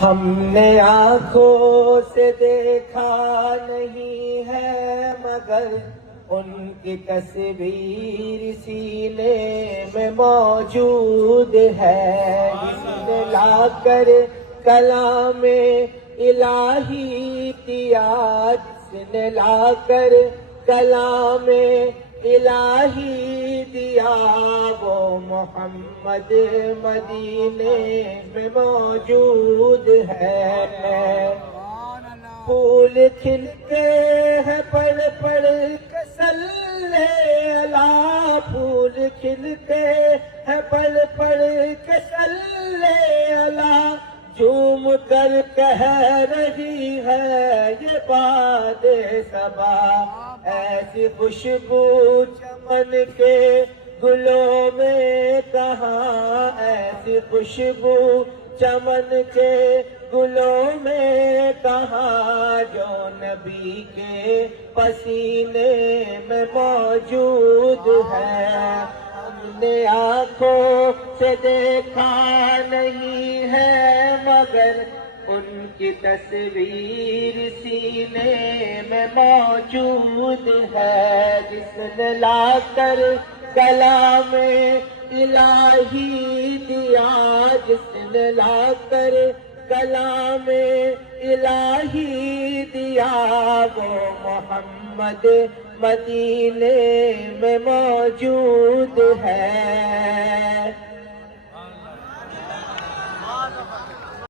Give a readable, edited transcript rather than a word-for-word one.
ہم نے آنکھوں سے دیکھا نہیں ہے مگر ان کی تصویر سینے میں موجود ہے، جس نے لا کر کلام الہی دیا، جس نے لا کر کلام الہی دیا، وہ محمد مدینے میں موجود ہے۔ پھول کھلتے ہیں پڑھ پڑھ کے صلی اللہ، پھول کھلتے ہیں پڑھ پڑھ کے صلی اللہ، جھوم کر کہہ رہی ہے یہ باد صبا، ایسی خوشبو چمن کے گلوں میں کہاں، ایسی خوشبو چمن کے گلوں میں کہاں، جو نبی کے پسینے میں موجود ہے۔ ہم نے آنکھوں سے دیکھا نہیں ہے مگر ان کی تصویر سینے میں موجود ہے، جس نے لا کر کلام الہی دیا، جس نے لا کر کلام الہی دیا، وہ محمد مدینے میں موجود ہے۔